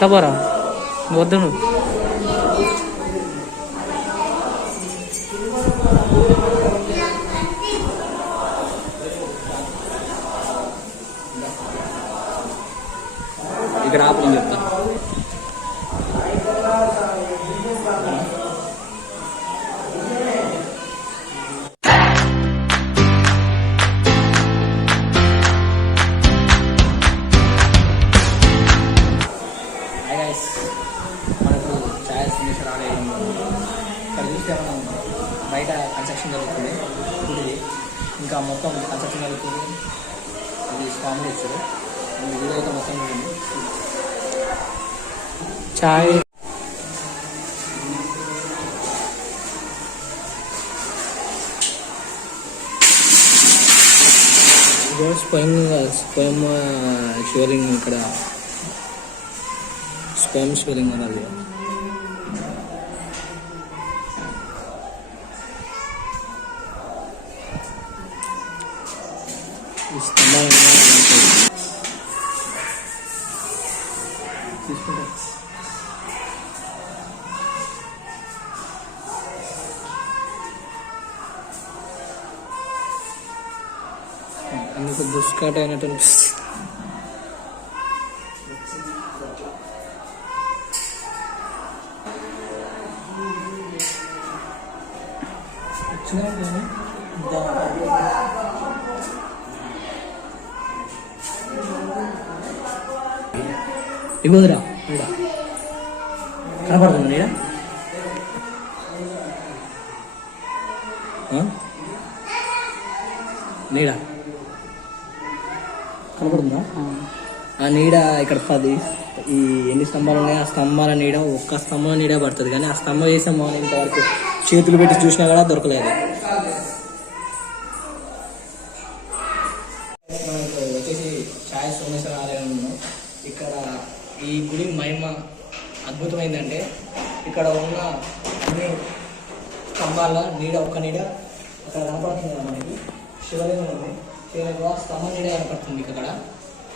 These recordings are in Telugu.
అట్లా పోరా వద్దు నువ్వు. ఇక్కడ ఆపని చెప్తా. మనకు ఛాయ్ సిగ్నేచర్ ఆలయం ఇక్కడ చూస్తే మనం బయట కన్స్ట్రక్షన్ జరుగుతుంది గుడి, ఇంకా మొత్తం కన్స్ట్రక్షన్ జరుగుతుంది. ఇది స్వామి వచ్చారు గుడి అయితే మొత్తం చూడండి. ఛాయ్ స్వయం శివలింగం, ఇక్కడ స్వయం శివలింగం అది. తీసుకుంటా అందుకు బుస్కాట్ అయినట్టు ఇగోదిరా కనపడుతుంది నీడ. నీడ కనపడుతుందా? ఆ నీడ ఇక్కడ 10 ఈ ఎన్ని స్తంభాలు ఉన్నాయి ఆ స్తంభాల నీడ ఒక్క స్తంభం నీడ పడుతుంది, కానీ ఆ స్తంభం వేసే మోన ఇంతవరకు చేతులు పెట్టి చూసినా కూడా దొరకలేదు. మనకు వచ్చేసి ఛాయ్ సోమేశ్వర ఆలయం ఉన్నాం. ఇక్కడ ఈ గుడి మహిమ అద్భుతమైందంటే ఇక్కడ ఉన్న అన్ని స్తంభాల నీడ ఒక్క నీడ అక్కడ కనపడుతుంది కదా మనకి. శివలింగం ఉంది, శివలింగం స్తంభం నీడ కనపడుతుంది ఇక్కడ.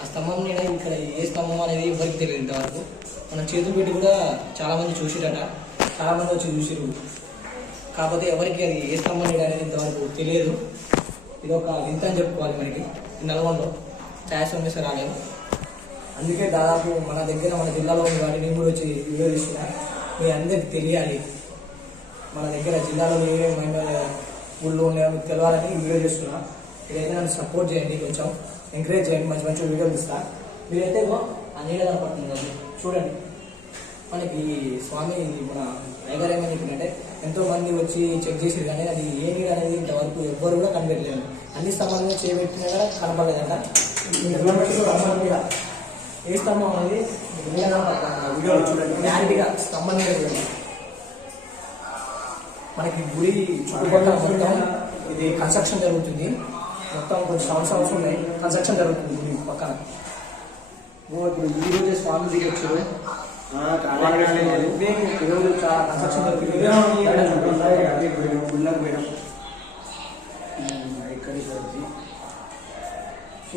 ఆ స్తంభం నీడ ఇక్కడ ఏ స్తంభం అనేది ఎవరికి తెలియదు ఇంతవరకు. మనం చేతులు పెట్టి కూడా చాలామంది చూసిరట, చాలామంది వచ్చి చూసిరు, కాకపోతే ఎవరికి అది ఏ స్తంభం నీడ అనేది ఇంతవరకు తెలియదు. ఇది ఒక వింత అని చెప్పుకోవాలి మనకి ఈ నల్గొండలో ఛాయ్ సోమేశ్వర ఆలయం. అందుకే దాదాపు మన దగ్గర మన జిల్లాలో ఉంది కాబట్టి నేను కూడా వచ్చి వీడియో తీసుకున్నా. మీ అందరికి తెలియాలి మన దగ్గర జిల్లాలో ఏమేమి ఊళ్ళో ఉన్నాయో మీకు తెలవాలని వీడియో చేస్తున్నా. ఇదైతే నన్ను సపోర్ట్ చేయండి, కొంచెం ఎంకరేజ్ చేయండి, మంచి మంచి వీడియోలు ఇస్తా. మీరైతే ఆ నీడ కనపడుతుంది కదా చూడండి. మనకి స్వామి మన టైగర్ ఏమని చెప్పిందంటే ఎంతో మంది వచ్చి చెక్ చేసారు, కానీ అది ఏ నీడ అనేది ఇంతవరకు ఎవ్వరు కూడా కనిపెట్టలేదు. అన్ని స్తంభాలను చేయబెట్టినా కూడా కనపడలేదంట. ఏ స్తంభం అనేది వీడియోలో చూడండి, క్లారిటీగా స్తంభం మీద చూడండి. మనకి గుడి చుట్టుపక్కల మొత్తం ఇది కన్స్ట్రక్షన్ జరుగుతుంది, మొత్తం కొంచెం సంవత్సరం ఉన్నాయి కన్స్ట్రక్షన్ జరుగుతుంది గుడి పక్కన. ఇప్పుడు ఈ రోజే స్వామి దిగి వచ్చారు, ఈరోజు చాలా కన్స్ట్రక్షన్ జరుగుతుంది.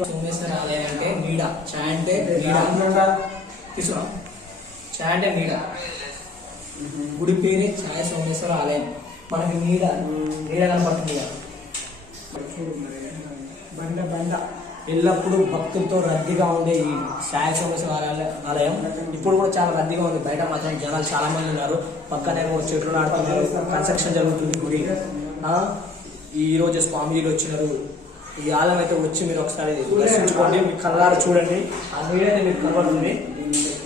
సోమేశ్వర ఆలయం అంటే నీడ, ఛాయ్ అంటే నీడ. తీసుకున్నా ఛాయ్ అంటే నీడ. గుడి పేరే ఛాయ్ సోమేశ్వర ఆలయం. మనకి నీడ కనపడుతుంది కదా. బండ బండ ఎల్లప్పుడూ భక్తులతో రద్దీగా ఉండే ఈ ఛాయ్ సోమేశ్వర ఆలయం ఇప్పుడు కూడా చాలా రద్దీగా ఉంది. బయట మాత్రం జనాలు చాలా మంది ఉన్నారు. పక్కనే చెట్లు నాటుతున్నారు, కన్స్ట్రక్షన్ జరుగుతుంది గుడి. ఈ రోజు స్వామిజీలు వచ్చినారు. ఈ ఆలయం అయితే వచ్చి మీరు ఒకసారి దర్శించుకోండి, మీ కళ్ళారా చూడండి. ఆ నీడ అయితే మీకు కనబడుతుంది,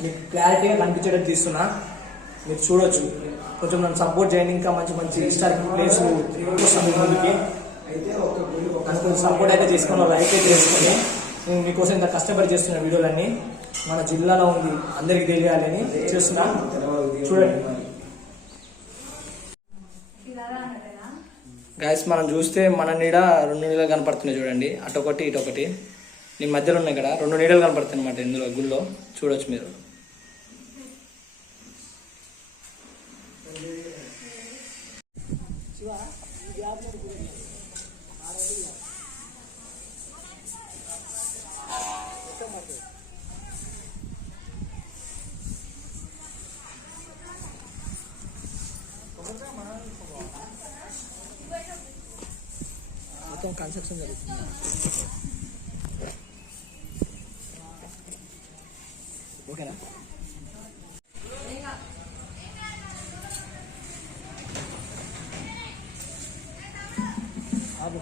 మీకు క్లారిటీగా కనిపించేటట్టు తీస్తున్నా, మీరు చూడొచ్చు. కొంచెం నన్ను సపోర్ట్ చేయండి, ఇంకా మంచి మంచి హిస్టారికల్ ప్లేస్ వస్తుంది ముందుకి. నన్ను కొంచెం సపోర్ట్ అయితే చేసుకుని లైక్ అయితే చేసుకొని, నేను మీకోసం ఇంత కష్టపడి చేస్తున్న వీడియోలన్నీ మన జిల్లాలో ఉంది అందరికి తెలియాలి అని చేస్తున్నా. చూడండి గైస్, మనం చూస్తే మన నీడ 2 నీడలు కనపడుతున్నాయి చూడండి, అటొకటి ఇటొకటి. నీ మధ్యలో ఉన్నాయి ఇక్కడ 2 నీడలు కనపడుతున్నాయి అన్నమాట ఇందులో గుళ్ళో. చూడొచ్చు మీరు. మొత్తం కన్స్ట్రక్షన్ జరుగుతుంది. ఓకేనా? ఆపు.